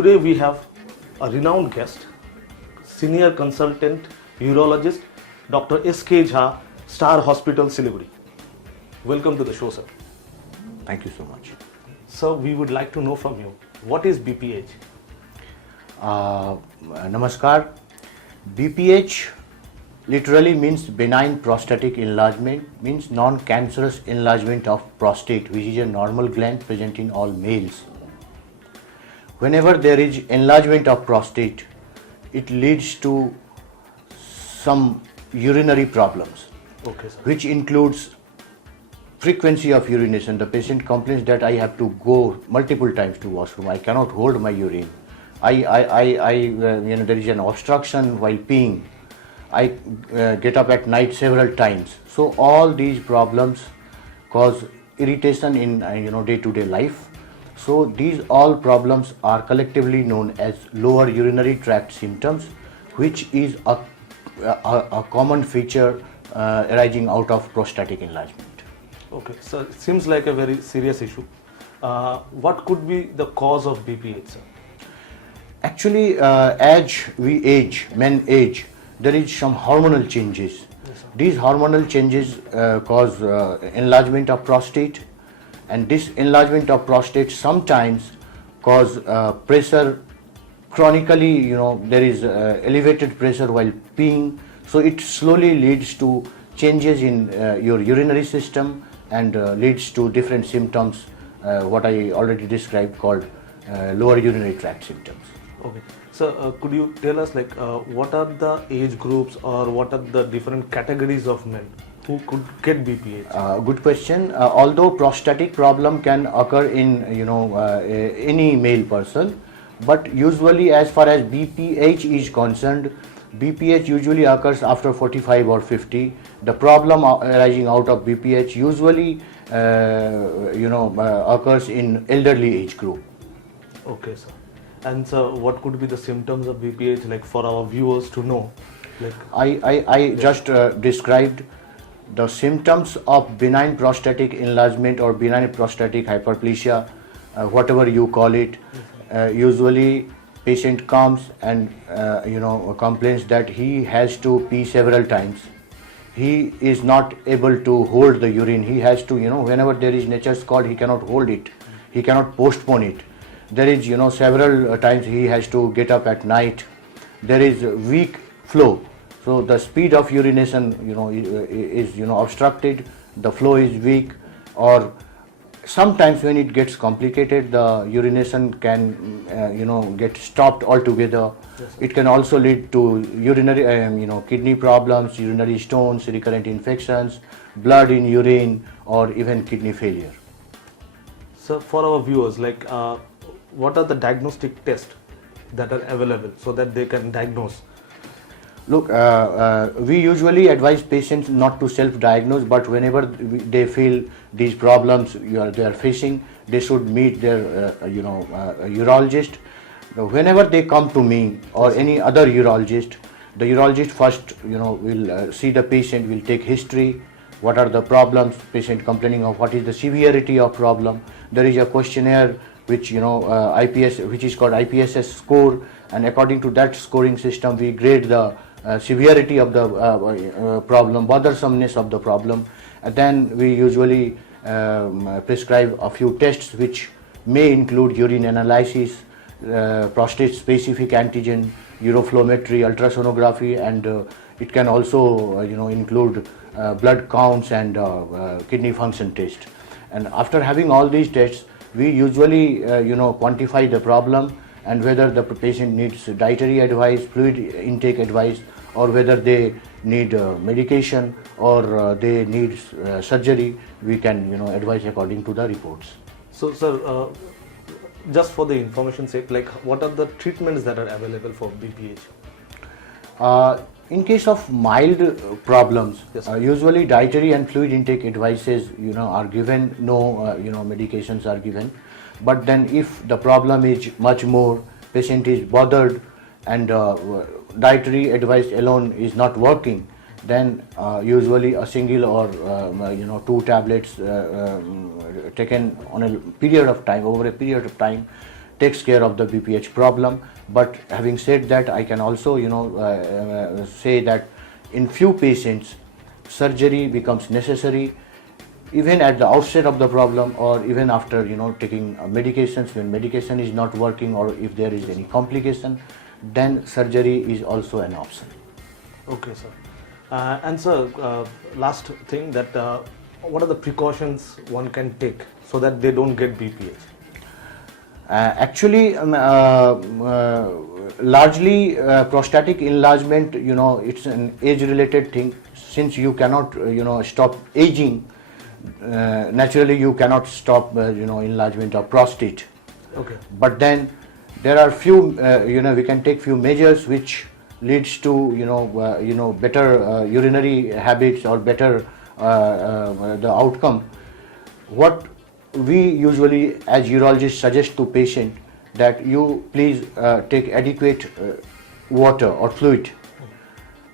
Today we have a renowned guest, senior consultant urologist, Dr. S.K. Jha, Star Hospital, Siliguri. Welcome to the show, sir. Thank you so much. Sir, we would like to know from you, what is BPH? Namaskar. BPH literally means benign prostatic enlargement, means non-cancerous enlargement of prostate, which is a normal gland present in all males. Whenever there is enlargement of prostate, it leads to some urinary problems, Okay, sir. which includes frequency of urination. The patient complains that I have to go multiple times to washroom. I cannot hold my urine. There is an obstruction while peeing. I get up at night several times. So all these problems cause irritation in day-to-day life. So these all problems are collectively known as lower urinary tract symptoms, which is a common feature arising out of prostatic enlargement. Okay, so it seems like a very serious issue. What could be the cause of BPH, sir? Actually, as we age, men age, there is some hormonal changes. Yes, sir. These hormonal changes cause enlargement of prostate, and this enlargement of prostate sometimes cause pressure chronically. There is elevated pressure while peeing, so it slowly leads to changes in your urinary system and leads to different symptoms, what I already described, called lower urinary tract symptoms. Okay. So, could you tell us what are the age groups or what are the different categories of men who could get BPH? Good question. Although prostatic problem can occur in any male person, but usually as far as BPH is concerned, BPH usually occurs after 45 or 50. The problem arising out of BPH usually occurs in elderly age group. Okay, sir. And so, what could be the symptoms of BPH, for our viewers to know? I just described the symptoms of benign prostatic enlargement or benign prostatic hyperplasia, whatever you call it. Usually, patient comes and complains that he has to pee several times. He is not able to hold the urine. He has to, whenever there is nature's call, he cannot hold it. He cannot postpone it. There is, several times he has to get up at night. There is weak flow. So the speed of urination, is, obstructed. The flow is weak, or sometimes when it gets complicated, the urination can, get stopped altogether. Yes, it can also lead to urinary, kidney problems, urinary stones, recurrent infections, blood in urine, or even kidney failure. So, for our viewers, what are the diagnostic tests that are available so that they can diagnose? Look, we usually advise patients not to self-diagnose, but whenever they feel these problems they are facing, they should meet their urologist. Whenever they come to me or any other urologist, the urologist first will see the patient, will take history, what are the problems patient complaining of, what is the severity of problem. There is a questionnaire which which is called IPSS score, and according to that scoring system we grade the severity of the problem, bothersomeness of the problem, and then we usually prescribe a few tests which may include urine analysis, prostate specific antigen, uroflowmetry, ultrasonography, and it can also include blood counts and kidney function test. And after having all these tests, we usually quantify the problem and whether the patient needs dietary advice, fluid intake advice, or whether they need medication or they need surgery. We can advise according to the reports. So, sir, just for the information sake, what are the treatments that are available for BPH? In case of mild problems, Yes, usually dietary and fluid intake advices are given. No medications are given. But then if the problem is much more, patient is bothered and dietary advice alone is not working, then usually a single or 2 tablets taken on a period of time, over a period of time, takes care of the BPH problem. But having said that, I can also say that in few patients surgery becomes necessary even at the outset of the problem, or even after taking medications. When medication is not working, or if there is any complication, then surgery is also an option. Okay, sir. And sir, last thing, that what are the precautions one can take so that they don't get BPH? Actually, largely prostatic enlargement, it's an age-related thing. Since you cannot, stop aging, naturally you cannot stop, enlargement of prostate. Okay. But then there are few, we can take few measures which leads to, better urinary habits, or better the outcome. What we usually as urologists suggest to patient, that you please take adequate water or fluid.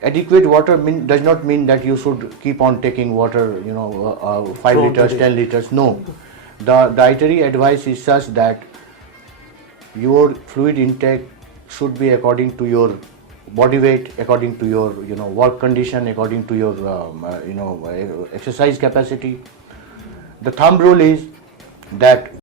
Adequate water does not mean that you should keep on taking water, 5 Throughout liters, the day. 10 liters. No. The dietary advice is such that your fluid intake should be according to your body weight, according to your work condition, according to your exercise capacity. The thumb rule is that